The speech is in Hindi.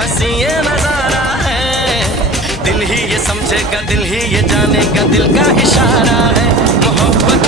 हंसी ये नजारा है। दिल ही ये समझेगा, दिल ही ये जानेगा, दिल का इशारा है। मोहब्बत